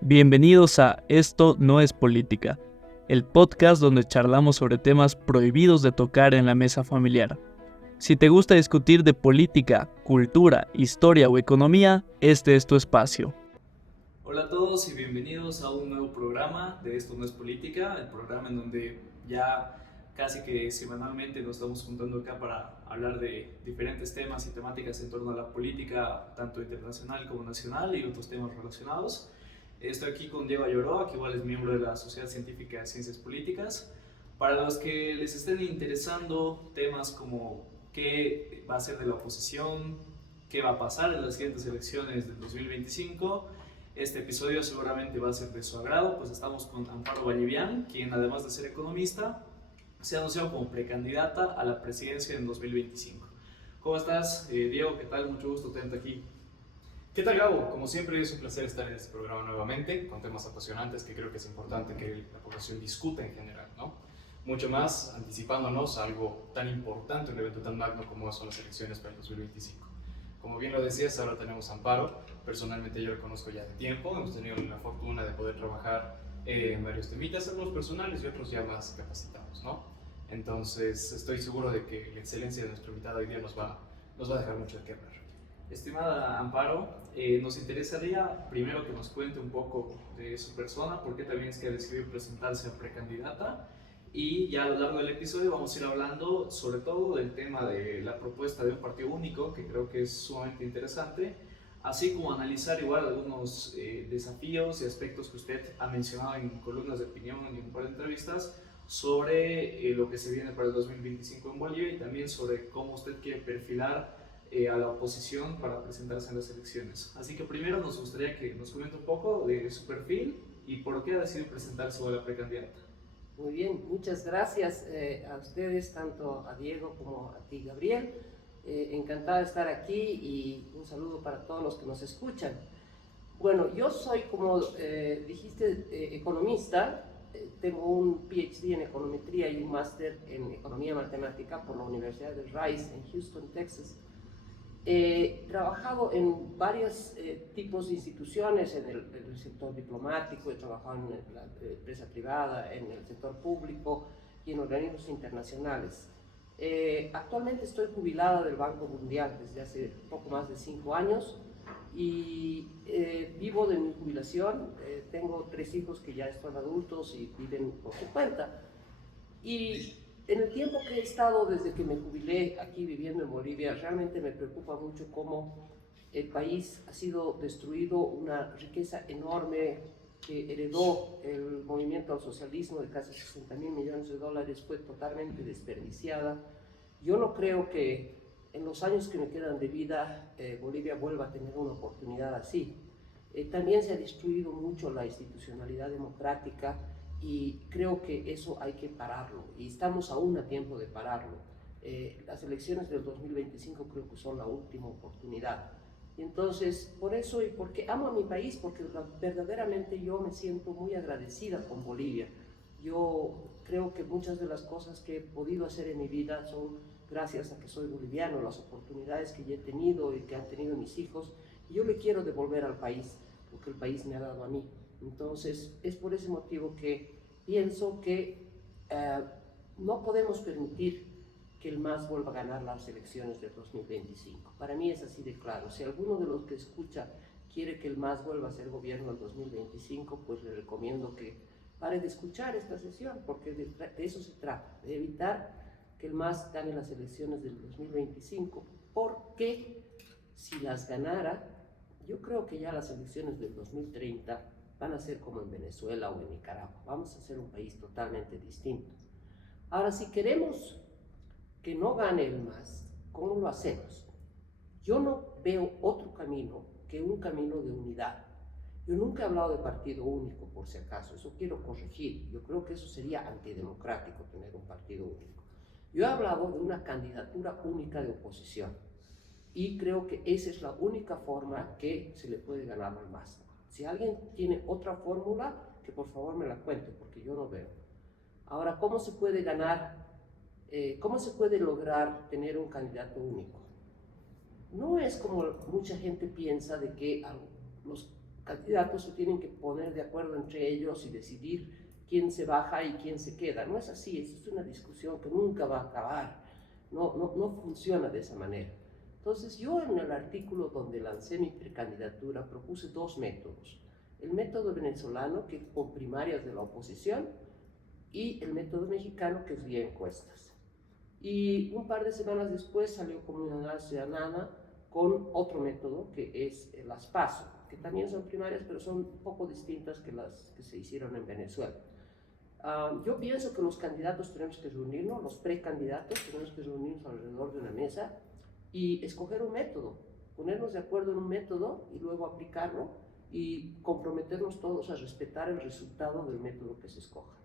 Bienvenidos a Esto no es política, el podcast donde charlamos sobre temas prohibidos de tocar en la mesa familiar. Si te gusta discutir de política, cultura, historia o economía, este es tu espacio. Hola a todos y bienvenidos a un nuevo programa de Esto no es política, el programa en donde ya casi que semanalmente nos estamos juntando acá para hablar de diferentes temas y temáticas en torno a la política, tanto internacional como nacional y otros temas relacionados. Estoy aquí con Diego Ayoroa, que igual es miembro de la Sociedad Científica de Ciencias Políticas. Para los que les estén interesando temas como qué va a ser de la oposición, qué va a pasar en las siguientes elecciones del 2025, este episodio seguramente va a ser de su agrado, pues estamos con Amparo Vallivian, quien además de ser economista, se ha anunciado como precandidata a la presidencia en 2025. ¿Cómo estás, Diego? ¿Qué tal? Mucho gusto tenerte aquí. ¿Qué tal, Gabo? Como siempre es un placer estar en este programa nuevamente, con temas apasionantes que creo que es importante que la población discuta en general, ¿no? Mucho más anticipándonos a algo tan importante, un evento tan magno como son las elecciones para el 2025. Como bien lo decías, ahora tenemos a Amparo. Personalmente yo la conozco ya de tiempo, hemos tenido la fortuna de poder trabajar en varios temitas, algunos personales y otros ya más capacitados, ¿no? Entonces estoy seguro de que la excelencia de nuestro invitado hoy día nos va a dejar mucho de qué hablar. Estimada Amparo, nos interesaría primero que nos cuente un poco de su persona, por qué también es que decidió presentarse a precandidata, y ya a lo largo del episodio vamos a ir hablando sobre todo del tema de la propuesta de un partido único, que creo que es sumamente interesante, así como analizar igual algunos desafíos y aspectos que usted ha mencionado en columnas de opinión y en un par de entrevistas sobre lo que se viene para el 2025 en Bolivia y también sobre cómo usted quiere perfilar a la oposición para presentarse en las elecciones. Así que primero nos gustaría que nos comente un poco de su perfil y por qué ha decidido presentarse a la precandidata. Muy bien, muchas gracias a ustedes, tanto a Diego como a ti, Gabriel. Encantada de estar aquí y un saludo para todos los que nos escuchan. Bueno, yo soy, como dijiste, economista. Tengo un PhD en econometría y un máster en economía matemática por la Universidad de Rice en Houston, Texas. He trabajado en varios tipos de instituciones, en el sector diplomático, he trabajado en la empresa privada, en el sector público y en organismos internacionales. Actualmente estoy jubilada del Banco Mundial desde hace poco más de 5 años y vivo de mi jubilación. Tengo 3 hijos que ya están adultos y viven por su cuenta. Y en el tiempo que he estado desde que me jubilé aquí viviendo en Bolivia, realmente me preocupa mucho cómo el país ha sido destruido, una riqueza enorme que heredó el movimiento al socialismo de casi 60.000 millones de dólares fue totalmente desperdiciada. Yo no creo que en los años que me quedan de vida Bolivia vuelva a tener una oportunidad así. También se ha destruido mucho la institucionalidad democrática y creo que eso hay que pararlo y estamos aún a tiempo de pararlo. Las elecciones del 2025 creo que son la última oportunidad. Y entonces, por eso y porque amo a mi país, porque verdaderamente yo me siento muy agradecida con Bolivia. Yo creo que muchas de las cosas que he podido hacer en mi vida son gracias a que soy boliviano, las oportunidades que yo he tenido y que han tenido mis hijos. Y yo le quiero devolver al país lo que el país me ha dado a mí. Entonces, es por ese motivo que pienso que no podemos permitir que el MAS vuelva a ganar las elecciones del 2025. Para mí es así de claro. Si alguno de los que escucha quiere que el MAS vuelva a ser gobierno en 2025, pues le recomiendo que pare de escuchar esta sesión, porque de eso se trata, de evitar que el MAS gane las elecciones del 2025, porque si las ganara, yo creo que ya las elecciones del 2030 van a ser como en Venezuela o en Nicaragua. Vamos a ser un país totalmente distinto. Ahora, si queremos que no gane el MAS, ¿cómo lo hacemos? Yo no veo otro camino que un camino de unidad. Yo nunca he hablado de partido único, por si acaso, eso quiero corregir. Yo creo que eso sería antidemocrático, tener un partido único. Yo he hablado de una candidatura única de oposición y creo que esa es la única forma que se le puede ganar al MAS. Si alguien tiene otra fórmula, que por favor me la cuente, porque yo no veo. Ahora, ¿cómo se puede ganar? ¿Cómo se puede lograr tener un candidato único? No es como mucha gente piensa de que los candidatos se tienen que poner de acuerdo entre ellos y decidir quién se baja y quién se queda. No es así, es una discusión que nunca va a acabar, no funciona de esa manera. Entonces yo en el artículo donde lancé mi precandidatura propuse dos métodos. El método venezolano, que es con primarias de la oposición, y el método mexicano, que es vía encuestas. Y un par de semanas después salió Comunidad Ciudadana con otro método, que es las PASO, que también son primarias, pero son un poco distintas que las que se hicieron en Venezuela. Yo pienso que los candidatos tenemos que reunirnos, los precandidatos tenemos que reunirnos alrededor de una mesa y escoger un método, ponernos de acuerdo en un método y luego aplicarlo y comprometernos todos a respetar el resultado del método que se escoja.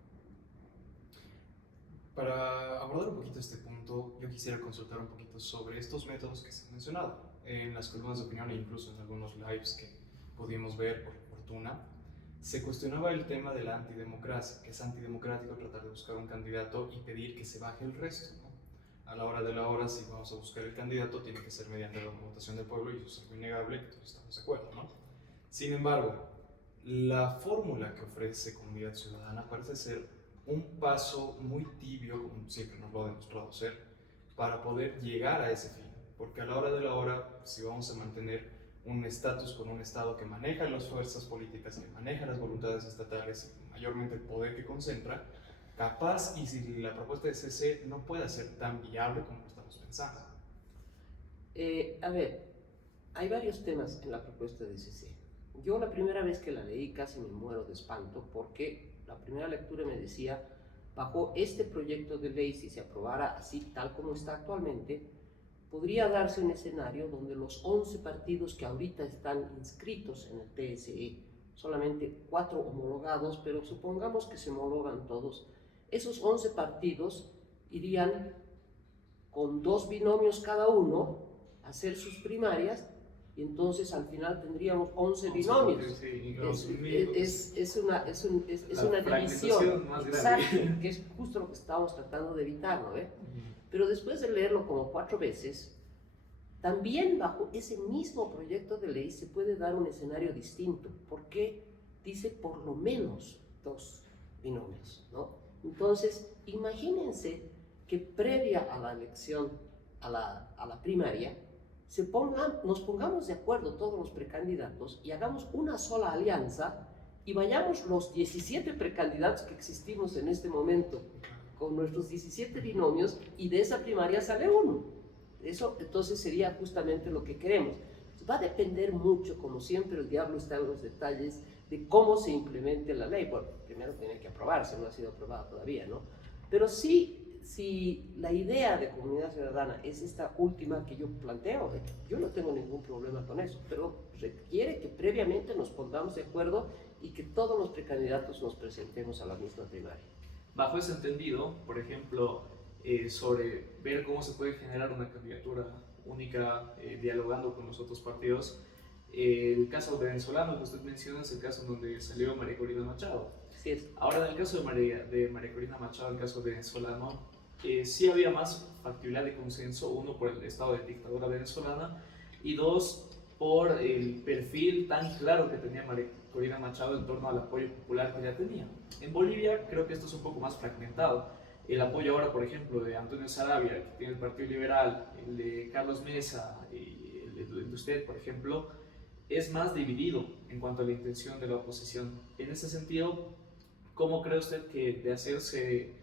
Para abordar un poquito este punto, yo quisiera consultar un poquito sobre estos métodos que se han mencionado en las columnas de opinión e incluso en algunos lives que pudimos ver por fortuna. Se cuestionaba el tema de la antidemocracia, que es antidemocrático tratar de buscar un candidato y pedir que se baje el resto, ¿no? A la hora de la hora, si vamos a buscar el candidato, tiene que ser mediante la votación del pueblo y eso es algo innegable, que todos estamos de acuerdo, ¿no? Sin embargo, la fórmula que ofrece Comunidad Ciudadana parece ser un paso muy tibio, como siempre nos lo ha demostrado ser, para poder llegar a ese fin. Porque a la hora de la hora, si vamos a mantener un estatus con un Estado que maneja las fuerzas políticas, que maneja las voluntades estatales y mayormente el poder que concentra, capaz, y si la propuesta de CC no puede ser tan viable como lo estamos pensando. A ver, hay varios temas en la propuesta de CC. Yo la primera vez que la leí casi me muero de espanto porque la primera lectura me decía, bajo este proyecto de ley, si se aprobara así tal como está actualmente, podría darse un escenario donde los 11 partidos que ahorita están inscritos en el TSE, solamente 4 homologados, pero supongamos que se homologan todos, esos 11 partidos irían con 2 binomios cada uno a hacer sus primarias y entonces al final tendríamos 11 binomios. Es una división más exacto, grande. que es justo lo que estábamos tratando de evitar, ¿no? Pero después de leerlo como 4 veces, también bajo ese mismo proyecto de ley se puede dar un escenario distinto, porque dice por lo menos 2 binomios, ¿no? Entonces, imagínense que previa a la elección, a la primaria, nos pongamos de acuerdo todos los precandidatos y hagamos una sola alianza y vayamos los 17 precandidatos que existimos en este momento con nuestros 17 binomios y de esa primaria sale uno. Eso entonces sería justamente lo que queremos. Va a depender mucho, como siempre, el diablo está en los detalles de cómo se implemente la ley. Bueno, primero tiene que aprobarse, no ha sido aprobada todavía, ¿no? Pero sí, si la idea de Comunidad Ciudadana es esta última que yo planteo, yo no tengo ningún problema con eso, pero requiere que previamente nos pongamos de acuerdo y que todos los precandidatos nos presentemos a la misma primaria. Bajo ese entendido, por ejemplo, sobre ver cómo se puede generar una candidatura única dialogando con los otros partidos, el caso venezolano que usted menciona es el caso en donde salió María Corina Machado. Así es. Ahora, en el caso de María Corina Machado, el caso venezolano, sí había más factibilidad de consenso, uno por el estado de dictadura venezolana y dos por el perfil tan claro que tenía María Corina Machado en torno al apoyo popular que ya tenía. En Bolivia creo que esto es un poco más fragmentado. El apoyo ahora, por ejemplo, de Antonio Saravia, que tiene el Partido Liberal, el de Carlos Mesa y el de usted, por ejemplo, es más dividido en cuanto a la intención de la oposición. En ese sentido, ¿cómo cree usted que de hacerse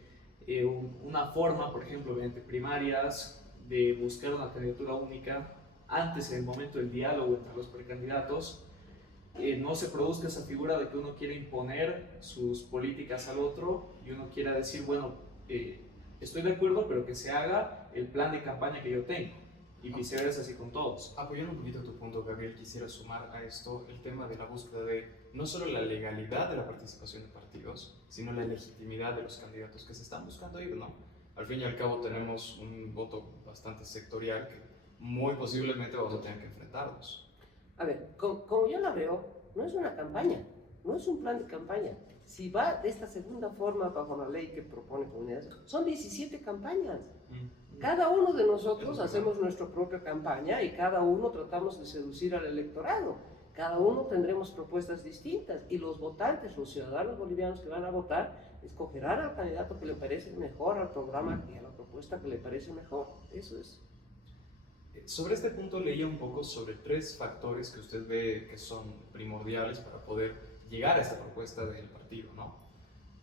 una forma, por ejemplo, mediante primarias, de buscar una candidatura única antes, en el momento del diálogo entre los precandidatos, no se produzca esa figura de que uno quiere imponer sus políticas al otro y uno quiera decir, bueno, estoy de acuerdo, pero que se haga el plan de campaña que yo tengo, y viceversa así con todos? Apoyando un poquito tu punto, Gabriel, quisiera sumar a esto el tema de la búsqueda de no solo la legalidad de la participación de partidos, sino la legitimidad de los candidatos que se están buscando ir, ¿no? Al fin y al cabo tenemos un voto bastante sectorial que muy posiblemente vamos a tener que enfrentarnos. A ver, como yo la veo, no es una campaña, no es un plan de campaña. Si va de esta segunda forma bajo la ley que propone Comunidad, son 17 campañas. Cada uno de nosotros hacemos nuestra propia campaña y cada uno tratamos de seducir al electorado. Cada uno tendremos propuestas distintas y los votantes, los ciudadanos bolivianos que van a votar, escogerán al candidato que le parece mejor, al programa y a la propuesta que le parece mejor. Eso es. Sobre este punto leía un poco sobre 3 factores que usted ve que son primordiales para poder llegar a esta propuesta del partido, ¿no?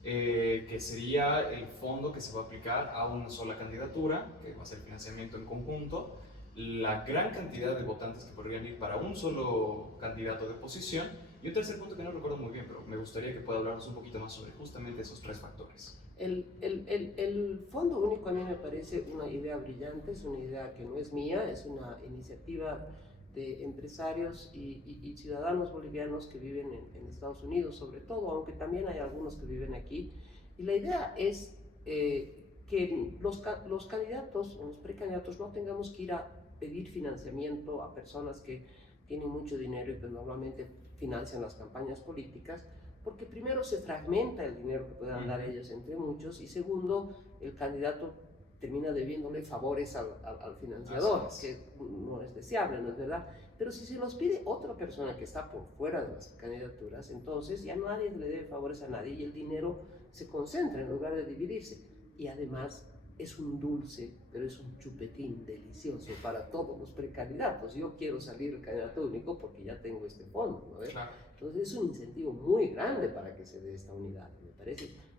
Que sería el fondo que se va a aplicar a una sola candidatura, que va a ser financiamiento en conjunto, la gran cantidad de votantes que podrían ir para un solo candidato de oposición, y un tercer punto que no recuerdo muy bien, pero me gustaría que pueda hablarnos un poquito más sobre justamente esos 3 factores. El Fondo Único a mí me parece una idea brillante, es una idea que no es mía, es una iniciativa de empresarios y ciudadanos bolivianos que viven en Estados Unidos, sobre todo, aunque también hay algunos que viven aquí. Y la idea es que los candidatos o los precandidatos no tengamos que ir a pedir financiamiento a personas que tienen mucho dinero y que normalmente financian las campañas políticas, porque primero se fragmenta el dinero que puedan dar ellos entre muchos, y segundo, el candidato termina debiéndole favores al financiador, que no es deseable, ¿no es verdad? Pero si se los pide otra persona que está por fuera de las candidaturas, entonces ya nadie le debe favores a nadie y el dinero se concentra en lugar de dividirse. Y además es un dulce, pero es un chupetín delicioso para todos los precandidatos. Yo quiero salir el candidato único porque ya tengo este fondo, ¿no? Claro. Entonces es un incentivo muy grande para que se dé esta unidad.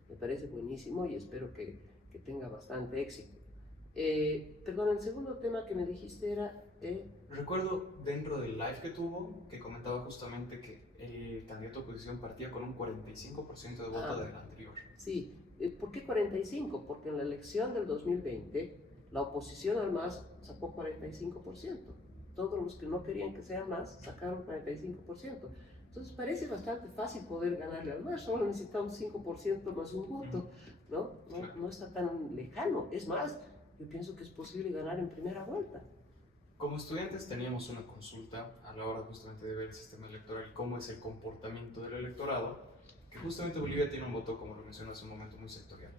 Me parece buenísimo y espero que tenga bastante éxito. Perdón, el segundo tema que me dijiste era... Recuerdo dentro del live que tuvo que comentaba justamente que el candidato a oposición partía con un 45% de voto del anterior. Sí, ¿por qué 45? Porque en la elección del 2020 la oposición al MAS sacó 45%. Todos los que no querían que sea MAS sacaron 45%. Entonces parece bastante fácil poder ganarle al MAS, solo necesitamos 5% más un voto, ¿no? No está tan lejano. Es más, yo pienso que es posible ganar en primera vuelta. Como estudiantes teníamos una consulta a la hora justamente de ver el sistema electoral y cómo es el comportamiento del electorado, que justamente Bolivia tiene un voto, como lo mencioné hace un momento, muy sectorial.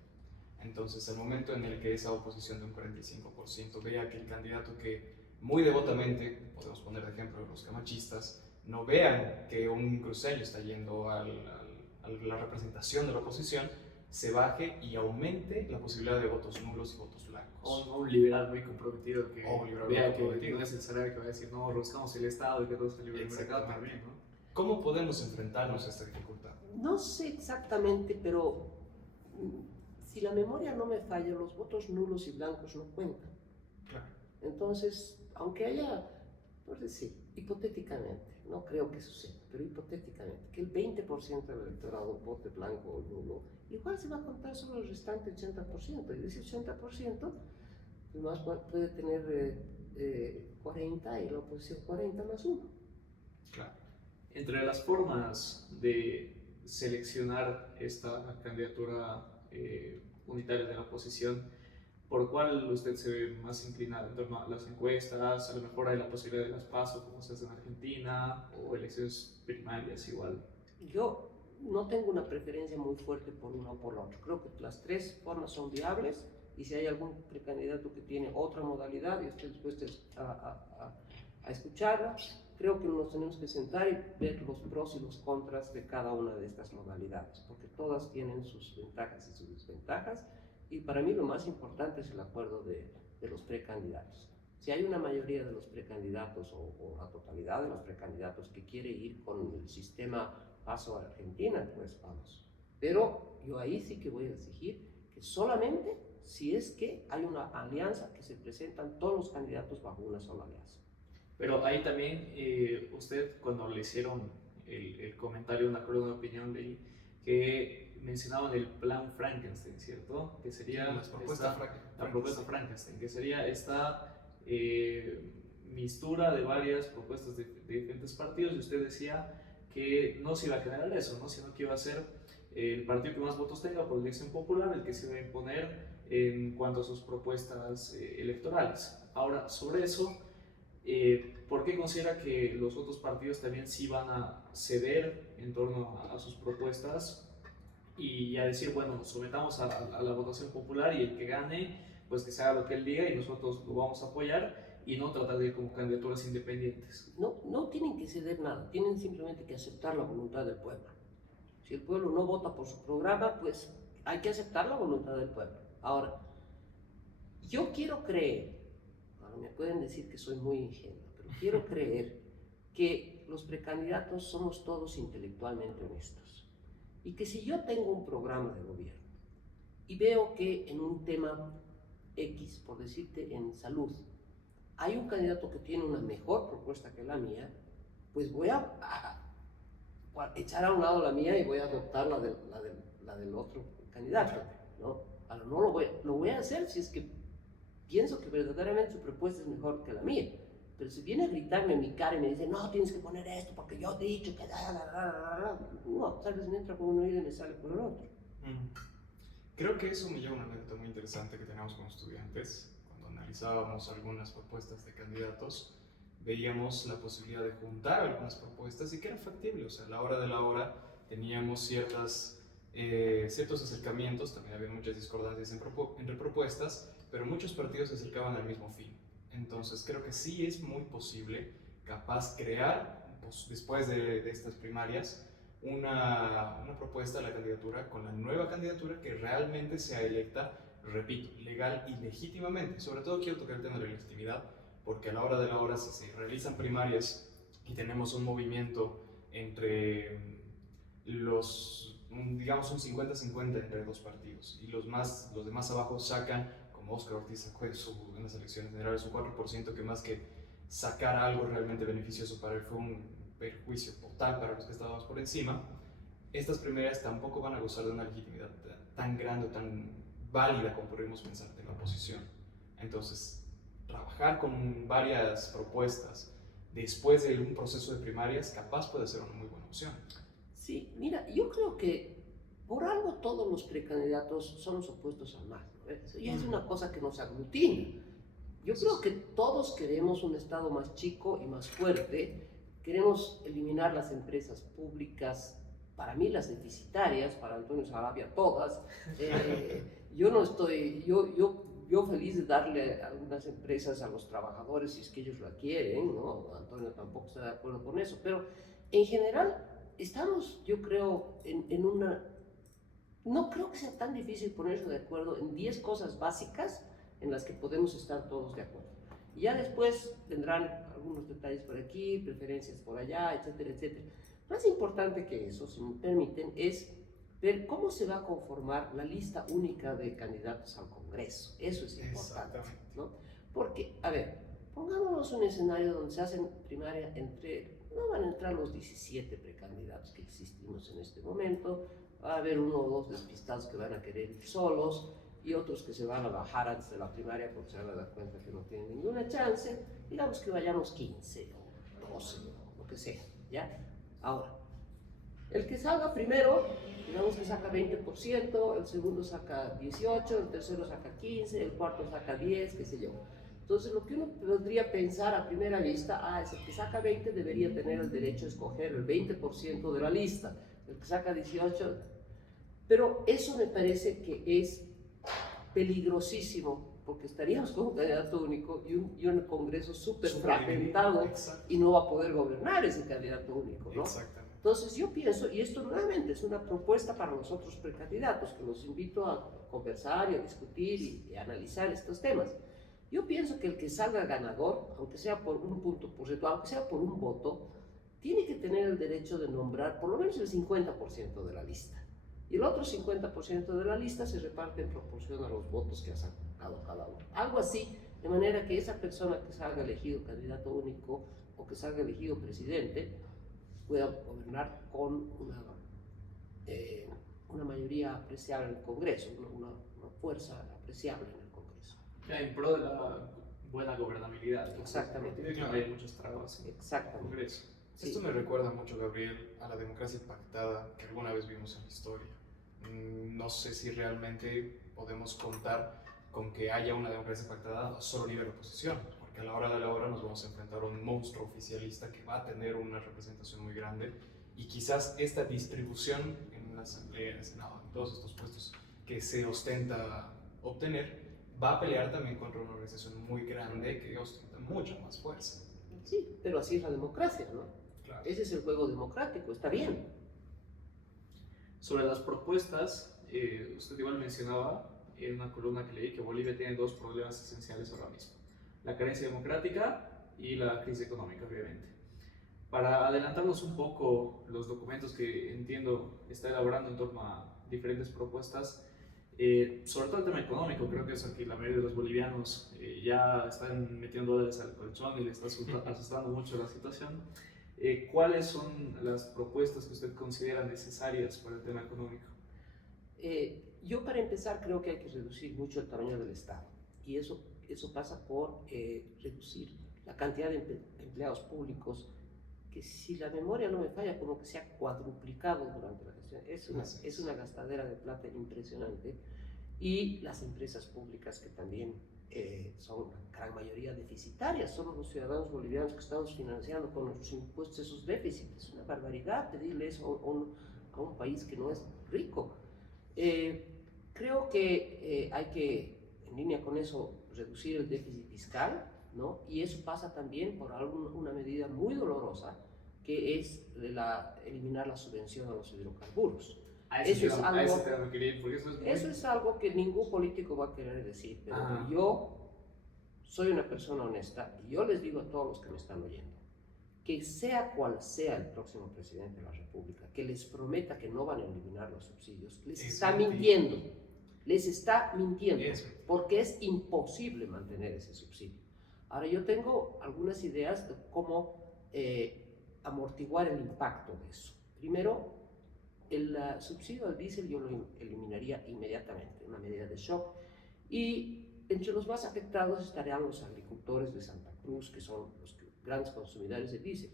Entonces, el momento en el que esa oposición de un 45% vea que el candidato que muy devotamente, podemos poner de ejemplo los camachistas, no vean que un cruceño está yendo a la representación de la oposición, se baje y aumente la posibilidad de votos nulos y votos blancos. O un liberal muy comprometido que vea que comprometido. no es el salario que va a decir, no, buscamos el Estado y que todo es libre mercado también, ¿no? ¿Cómo podemos enfrentarnos a esta dificultad? No sé exactamente, pero si la memoria no me falla, los votos nulos y blancos no cuentan. Claro. Entonces, aunque haya, por decir, hipotéticamente, no creo que suceda, pero hipotéticamente, que el 20% del electorado vote blanco o nulo, igual se va a contar solo el restante 80%, y de ese 80%, el MAS puede tener 40 y la oposición 40 más 1. Claro. Entre las formas de seleccionar esta candidatura unitaria de la oposición, ¿por cuál usted se ve más inclinado en torno a las encuestas? A lo mejor hay la posibilidad de las PASO, como se hace en Argentina, o elecciones primarias igual. Yo no tengo una preferencia muy fuerte por uno o por otro. Creo que las 3 formas son viables, y si hay algún precandidato que tiene otra modalidad y estoy dispuesto a escucharla, creo que nos tenemos que sentar y ver los pros y los contras de cada una de estas modalidades, porque todas tienen sus ventajas y sus desventajas, y para mí lo más importante es el acuerdo de los precandidatos. Si hay una mayoría de los precandidatos o la totalidad de los precandidatos que quiere ir con el sistema PASO a Argentina, pues vamos. Pero yo ahí sí que voy a exigir que solamente si es que hay una alianza, que se presentan todos los candidatos bajo una sola alianza. Pero ahí también, usted cuando le hicieron el comentario, una columna de opinión, leí que mencionaban el plan Frankenstein, ¿cierto? Que sería la propuesta Frankenstein, que sería esta mistura de varias propuestas de diferentes partidos, y usted decía que no se iba a generar eso, ¿no? Sino que iba a ser el partido que más votos tenga por elección popular el que se iba a imponer en cuanto a sus propuestas electorales. Ahora, sobre eso, ¿por qué considera que los otros partidos también sí van a ceder en torno a sus propuestas y a decir, bueno, nos sometamos a la votación popular y el que gane, pues que se haga lo que él diga y nosotros lo vamos a apoyar? y no tratar de ir como candidaturas independientes. No tienen que ceder nada, tienen simplemente que aceptar la voluntad del pueblo. Si el pueblo no vota por su programa, pues hay que aceptar la voluntad del pueblo. Ahora, yo quiero creer, ahora me pueden decir que soy muy ingenuo, pero quiero creer que los precandidatos somos todos intelectualmente honestos. Y que si yo tengo un programa de gobierno y veo que en un tema X, por decirte en salud, hay un candidato que tiene una mejor propuesta que la mía, pues voy a echar a un lado la mía y voy a adoptar la del otro candidato, ¿no? Ahora, no lo voy a hacer si es que pienso que verdaderamente su propuesta es mejor que la mía. Pero si viene a gritarme en mi cara y me dice, no, tienes que poner esto porque yo te he dicho que... No, tal vez me entra por un oído y me sale por el otro. Creo que eso me lleva a una anécdota muy interesante que teníamos como estudiantes. Cuando analizábamos algunas propuestas de candidatos, veíamos la posibilidad de juntar algunas propuestas y que era factible. O sea, a la hora de la hora teníamos ciertos acercamientos, también había muchas discordancias entre propuestas, pero muchos partidos se acercaban al mismo fin. Entonces creo que sí es muy posible, capaz crear, pues, después de estas primarias, una propuesta a la candidatura con la nueva candidatura que realmente sea electa, repito, legal y legítimamente. Sobre todo quiero tocar el tema de la legitimidad, porque a la hora de la hora, si se realizan primarias y tenemos un movimiento entre digamos un 50-50 entre dos partidos, y los de más abajo sacan, como Óscar Ortiz sacó en las elecciones generales, un 4%, que más que sacar algo realmente beneficioso para él fue un perjuicio total para los que estábamos por encima. Estas primarias tampoco van a gozar de una legitimidad tan grande, tan válida como podríamos pensar de la oposición. Entonces, trabajar con varias propuestas después de un proceso de primarias capaz puede ser una muy buena opción. Sí, mira, yo creo que por algo todos los precandidatos son los opuestos al MAS, ¿no? Eso ya es una cosa que nos aglutina. Yo creo que todos queremos un Estado más chico y más fuerte, queremos eliminar las empresas públicas, para mí las deficitarias, para Antonio Sarabia todas. Yo feliz de darle algunas empresas a los trabajadores si es que ellos la quieren, ¿no? Antonio tampoco está de acuerdo con eso, pero en general estamos, yo creo, en una... No creo que sea tan difícil ponerse de acuerdo en 10 cosas básicas en las que podemos estar todos de acuerdo. Y ya después tendrán algunos detalles por aquí, preferencias por allá, etcétera, etcétera. Más importante que eso, si me permiten, es ver cómo se va a conformar la lista única de candidatos al Congreso. Eso es importante, ¿no? Porque, a ver, pongámonos un escenario donde se hacen primaria no van a entrar los 17 precandidatos que existimos en este momento, va a haber uno o dos despistados que van a querer ir solos y otros que se van a bajar antes de la primaria porque se van a dar cuenta que no tienen ninguna chance. Digamos que vayamos 15 o 12 o lo que sea, ¿ya? Ahora, el que salga primero, digamos que saca 20%, el segundo saca 18%, el tercero saca 15%, el cuarto saca 10%, qué sé yo. Entonces, lo que uno podría pensar a primera vista, es el que saca 20 debería tener el derecho a escoger el 20% de la lista, el que saca 18, pero eso me parece que es peligrosísimo, porque estaríamos con un candidato único y un Congreso súper fragmentado y no va a poder gobernar ese candidato único, ¿no? Exactamente. Entonces yo pienso, y esto nuevamente es una propuesta para los otros precandidatos, que los invito a conversar y a discutir y a analizar estos temas. Yo pienso que el que salga ganador, aunque sea por un punto porcentual, aunque sea por un voto, tiene que tener el derecho de nombrar por lo menos el 50% de la lista. Y el otro 50% de la lista se reparte en proporción a los votos que ha sacado cada uno. Algo así, de manera que esa persona que salga elegido candidato único o que salga elegido presidente pueda gobernar con una mayoría apreciable en el Congreso, una fuerza apreciable en el Congreso. En pro de la buena gobernabilidad. Exactamente. Hay muchas trabas en el Congreso. Sí. Esto me recuerda mucho, Gabriel, a la democracia pactada que alguna vez vimos en la historia. No sé si realmente podemos contar con que haya una democracia pactada solo a nivel de oposición, porque a la hora de la hora nos vamos a enfrentar a un monstruo oficialista que va a tener una representación muy grande y quizás esta distribución en la Asamblea, en el Senado, en todos estos puestos que se ostenta obtener, va a pelear también contra una organización muy grande que ostenta mucha más fuerza. Sí, pero así es la democracia, ¿no? Claro. Ese es el juego democrático, está bien. Sobre las propuestas, usted igual mencionaba en una columna que leí que Bolivia tiene dos problemas esenciales ahora mismo: la carencia democrática y la crisis económica, obviamente. Para adelantarnos un poco los documentos que entiendo está elaborando en torno a diferentes propuestas, sobre todo el tema económico, creo que es aquí la mayoría de los bolivianos ya están metiendo dólares al colchón y le está asustando mucho la situación. ¿Cuáles son las propuestas que usted considera necesarias para el tema económico? Yo para empezar creo que hay que reducir mucho el tamaño del Estado y eso pasa por reducir la cantidad de empleados públicos, que si la memoria no me falla, como que se ha cuadruplicado durante la gestión. Es una gastadera de plata impresionante. Y las empresas públicas que también son la gran mayoría deficitarias. Somos los ciudadanos bolivianos que estamos financiando con nuestros impuestos esos déficits. Es una barbaridad pedirle eso a un país que no es rico. Creo que hay que, en línea con eso, reducir el déficit fiscal, ¿no? Y eso pasa también por una medida muy dolorosa, que es eliminar la subvención a los hidrocarburos. Eso es algo que ningún político va a querer decir, pero yo soy una persona honesta y yo les digo a todos los que me están oyendo, que sea cual sea el próximo presidente de la República, que les prometa que no van a eliminar los subsidios, les está mintiendo, porque es imposible mantener ese subsidio. Ahora, yo tengo algunas ideas de cómo amortiguar el impacto de eso. Primero, el subsidio al diésel yo lo eliminaría inmediatamente, una medida de shock, y entre los más afectados estarían los agricultores de Santa Cruz, que son los grandes consumidores de diésel,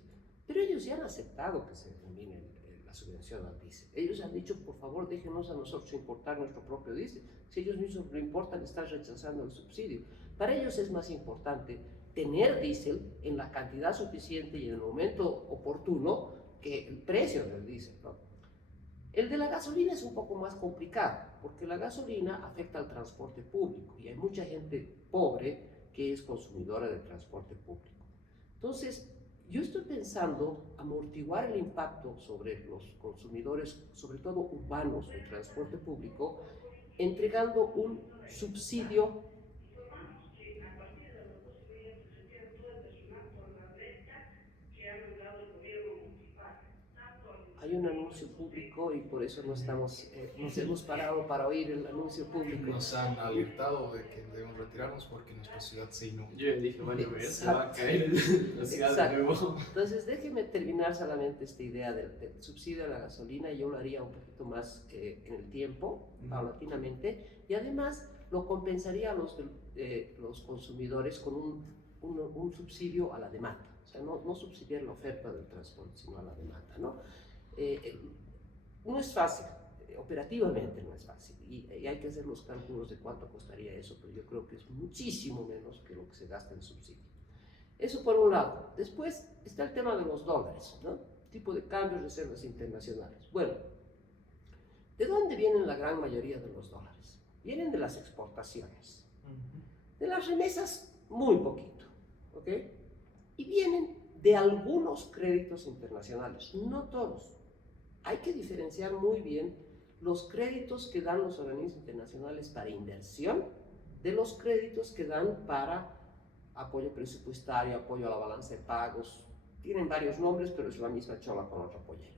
pero ellos ya han aceptado que se elimine la subvención al diésel. Ellos han dicho, por favor, déjenos a nosotros importar nuestro propio diésel. Si ellos mismos no importan, están rechazando el subsidio. Para ellos es más importante tener diésel en la cantidad suficiente y en el momento oportuno que el precio del diésel, ¿no? El de la gasolina es un poco más complicado, porque la gasolina afecta al transporte público y hay mucha gente pobre que es consumidora del transporte público. Entonces, yo estoy pensando amortiguar el impacto sobre los consumidores, sobre todo urbanos, del transporte público, entregando un subsidio. Hay un anuncio público y por eso nos hemos parado para oír el anuncio público. Nos han alertado de que debemos retirarnos porque nuestra ciudad se inunda. Yo dije, vale, se va a caer la ciudad de nuevo. Entonces, déjeme terminar solamente esta idea del subsidio a la gasolina. Yo lo haría un poquito más en el tiempo, paulatinamente, y además lo compensaría a los consumidores con un subsidio a la demanda. O sea, no subsidiar la oferta del transporte, sino a la demanda, ¿no? No es fácil, operativamente no es fácil, y hay que hacer los cálculos de cuánto costaría eso, pero yo creo que es muchísimo menos que lo que se gasta en subsidio. Eso por un lado. Después está el tema de los dólares, ¿no? Tipo de cambio, reservas internacionales. Bueno, ¿de dónde vienen la gran mayoría de los dólares? Vienen de las exportaciones, de las remesas muy poquito, ¿ok? Y vienen de algunos créditos internacionales, no todos. Hay que diferenciar muy bien los créditos que dan los organismos internacionales para inversión de los créditos que dan para apoyo presupuestario, apoyo a la balanza de pagos. Tienen varios nombres, pero es la misma chola con otra pollera.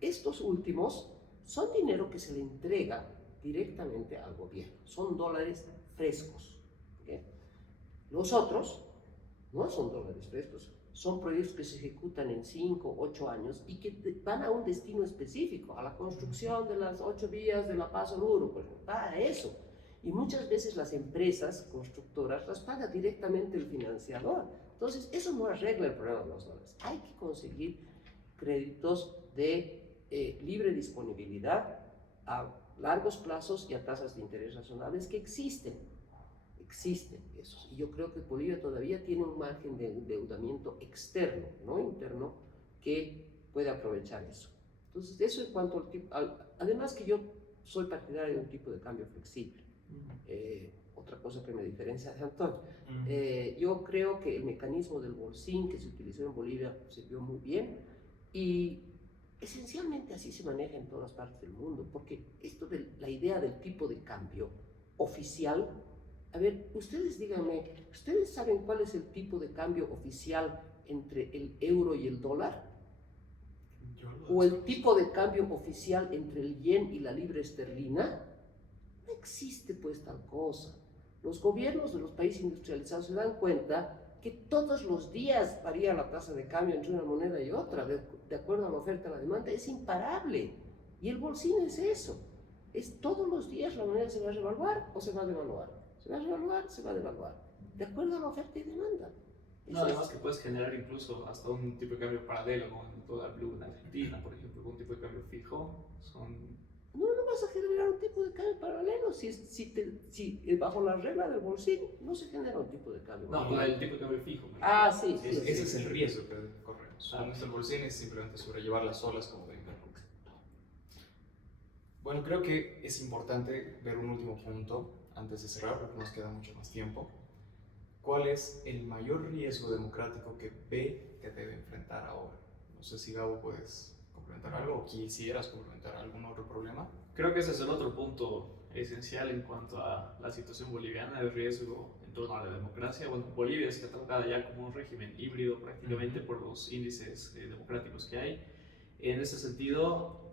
Estos últimos son dinero que se le entrega directamente al gobierno, son dólares frescos, ¿okay? Los otros no son dólares frescos, son proyectos que se ejecutan en 5, 8 años y que van a un destino específico, a la construcción de las 8 vías de La Paz Oruro, pues va a eso. Y muchas veces las empresas constructoras las paga directamente el financiador. Entonces, eso no arregla el problema de los dólares. Hay que conseguir créditos de libre disponibilidad a largos plazos y a tasas de interés razonables que existen esos. Y yo creo que Bolivia todavía tiene un margen de endeudamiento externo, no interno, que puede aprovechar eso. Entonces, eso en cuanto al tipo, además que yo soy partidario de un tipo de cambio flexible. otra cosa que me diferencia de Antonio. Yo creo que el mecanismo del bolsín que se utilizó en Bolivia se vio muy bien y esencialmente así se maneja en todas partes del mundo, porque esto de la idea del tipo de cambio oficial, a ver, ustedes díganme, ¿ustedes saben cuál es el tipo de cambio oficial entre el euro y el dólar? ¿O el tipo de cambio oficial entre el yen y la libra esterlina? No existe pues tal cosa. Los gobiernos de los países industrializados se dan cuenta que todos los días varía la tasa de cambio entre una moneda y otra, de acuerdo a la oferta y la demanda, es imparable. Y el bolsín es eso, es todos los días la moneda se va a revaluar o se va a devaluar, se va a revaluar, se va a devaluar, de acuerdo a la oferta y demanda. No, además que puedes generar incluso hasta un tipo de cambio paralelo con el dólar blue en Argentina, por ejemplo, con un tipo de cambio fijo, No vas a generar un tipo de cambio paralelo si bajo la regla del bolsillo no se genera un tipo de cambio. No, con el tipo de cambio fijo. Sí. Ese es el riesgo que corremos. Con el bolsillo es simplemente sobrellevar las olas como vengan. Bueno, creo que es importante ver un último punto antes de cerrar, porque nos queda mucho más tiempo. ¿Cuál es el mayor riesgo democrático que ve que debe enfrentar ahora? No sé si Gabo puedes complementar algo o quisieras complementar algún otro problema. Creo que ese es el otro punto esencial en cuanto a la situación boliviana, el riesgo en torno a la democracia. Bueno, Bolivia es catalogada ya como un régimen híbrido prácticamente por los índices democráticos que hay. En ese sentido,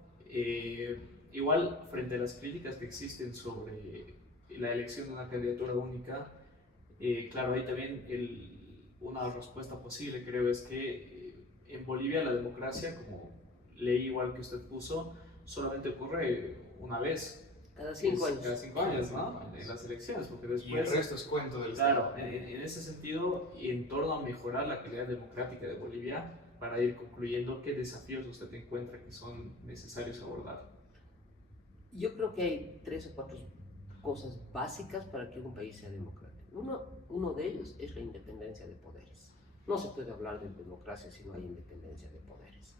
igual frente a las críticas que existen sobre la elección de una candidatura única, claro, ahí también una respuesta posible creo es que en Bolivia la democracia, como leí igual que usted puso, solamente ocurre una vez. Cada 5 años. Cada 5 años, ¿no? En las elecciones, porque después... Y el resto es cuento del Estado. Claro, en ese sentido, y en torno a mejorar la calidad democrática de Bolivia, para ir concluyendo, ¿qué desafíos usted encuentra que son necesarios abordar? Yo creo que hay 3 o 4 cosas básicas para que un país sea democrático. Uno de ellos es la independencia de poderes. No se puede hablar de democracia si no hay independencia de poderes.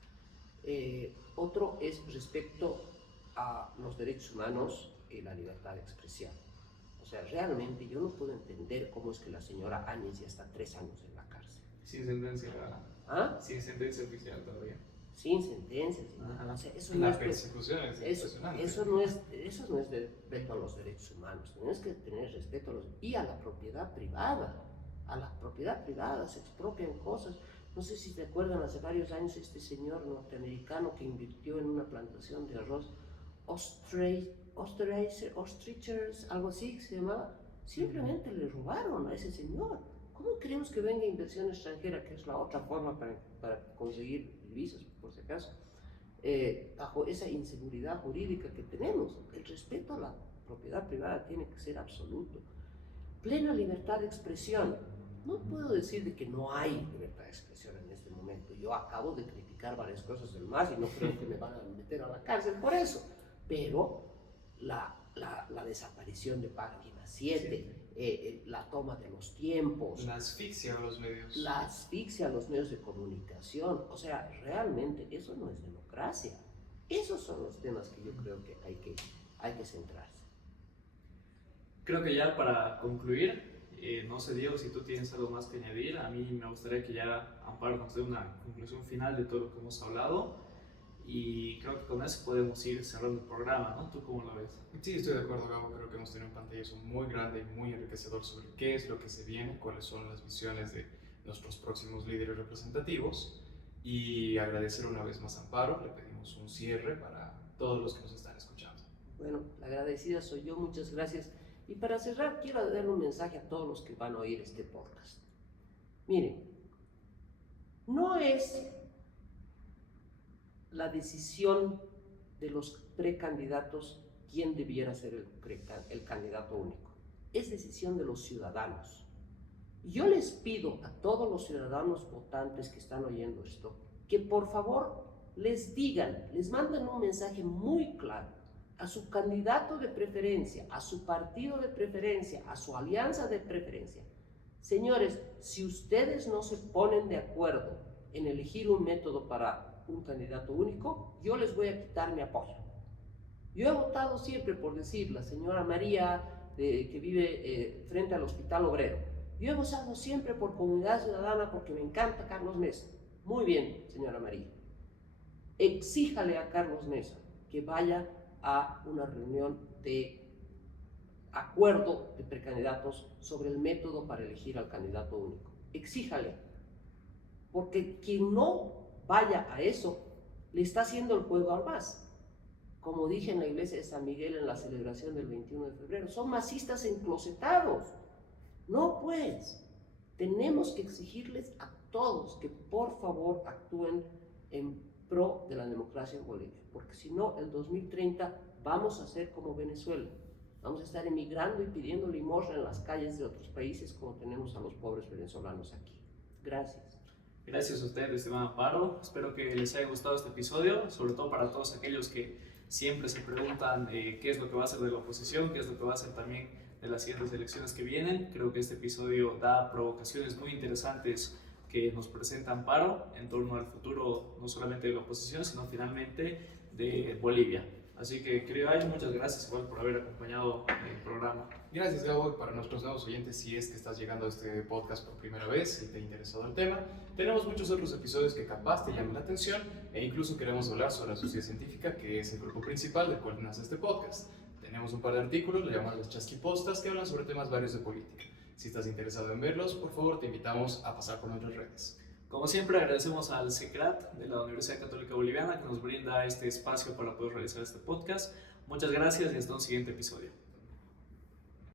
Otro es respecto a los derechos humanos y la libertad de expresión. O sea, realmente yo no puedo entender cómo es que la señora Áñez ya está 3 años en la cárcel. Sin sentencia oficial todavía. Sin sentencia. O sea, eso no la es persecución es impresionante. Eso no es de respeto a los derechos humanos. Tienes que tener respeto a la propiedad privada. A la propiedad privada se expropian cosas. No sé si te acuerdan, hace varios años este señor norteamericano que invirtió en una plantación de arroz, Ostrichers, algo así se llamaba, simplemente le robaron a ese señor. ¿Cómo queremos que venga inversión extranjera, que es la otra forma para conseguir divisas, por si acaso, bajo esa inseguridad jurídica que tenemos? El respeto a la propiedad privada tiene que ser absoluto. Plena libertad de expresión. No puedo decir de que no hay libertad de expresión en este momento. Yo acabo de criticar varias cosas del MAS y no creo que me van a meter a la cárcel por eso. Pero la desaparición de Página 7, la toma de los tiempos, la asfixia a los medios. La asfixia a los medios de comunicación. O sea, realmente eso no es democracia. Esos son los temas que yo creo que hay que centrarse. Creo que ya para concluir, no sé, Diego, si tú tienes algo más que añadir. A mí me gustaría que ya Amparo nos dé una conclusión final de todo lo que hemos hablado. Y creo que con eso podemos ir cerrando el programa, ¿no? ¿Tú cómo lo ves? Sí, estoy de acuerdo, Gabo. Creo que hemos tenido un pantallazo muy grande y muy enriquecedor sobre qué es lo que se viene, cuáles son las visiones de nuestros próximos líderes representativos. Y agradecer una vez más a Amparo. Le pedimos un cierre para todos los que nos están escuchando. Bueno, la agradecida soy yo. Muchas gracias. Y para cerrar, quiero dar un mensaje a todos los que van a oír este podcast. Miren, no es la decisión de los precandidatos quién debiera ser el candidato único. Es decisión de los ciudadanos. Yo les pido a todos los ciudadanos votantes que están oyendo esto, que por favor les digan, les manden un mensaje muy claro a su candidato de preferencia, a su partido de preferencia, a su alianza de preferencia. Señores, si ustedes no se ponen de acuerdo en elegir un método para un candidato único, yo les voy a quitar mi apoyo. Yo he votado siempre, por decir, la señora María que vive frente al Hospital Obrero. Yo he votado siempre por Comunidad Ciudadana porque me encanta Carlos Mesa. Muy bien, señora María. Exíjale a Carlos Mesa que vaya a una reunión de acuerdo de precandidatos sobre el método para elegir al candidato único. Exíjale, porque quien no vaya a eso le está haciendo el juego al MAS. Como dije en la iglesia de San Miguel en la celebración del 21 de febrero, son masistas enclosetados. No, pues, tenemos que exigirles a todos que por favor actúen en pro de la democracia en Bolivia, porque si no, el 2030 vamos a ser como Venezuela. Vamos a estar emigrando y pidiendo limosna en las calles de otros países como tenemos a los pobres venezolanos aquí. Gracias. Gracias a usted, estimado Amparo. Espero que les haya gustado este episodio, sobre todo para todos aquellos que siempre se preguntan qué es lo que va a hacer de la oposición, qué es lo que va a hacer también de las siguientes elecciones que vienen. Creo que este episodio da provocaciones muy interesantes que nos presenta Amparo en torno al futuro no solamente de la oposición, sino finalmente de Bolivia. Así que, querido Ayo, muchas gracias igual por haber acompañado el programa. Gracias, Gabo. Y para nuestros nuevos oyentes, si es que estás llegando a este podcast por primera vez y te ha interesado el tema, tenemos muchos otros episodios que capaz te llamen la atención e incluso queremos hablar sobre la sociedad científica, que es el grupo principal del cual nace este podcast. Tenemos un par de artículos, le llamamos las chasquipostas, que hablan sobre temas varios de política. Si estás interesado en verlos, por favor, te invitamos a pasar por nuestras redes. Como siempre, agradecemos al CECRAT de la Universidad Católica Boliviana que nos brinda este espacio para poder realizar este podcast. Muchas gracias y hasta un siguiente episodio.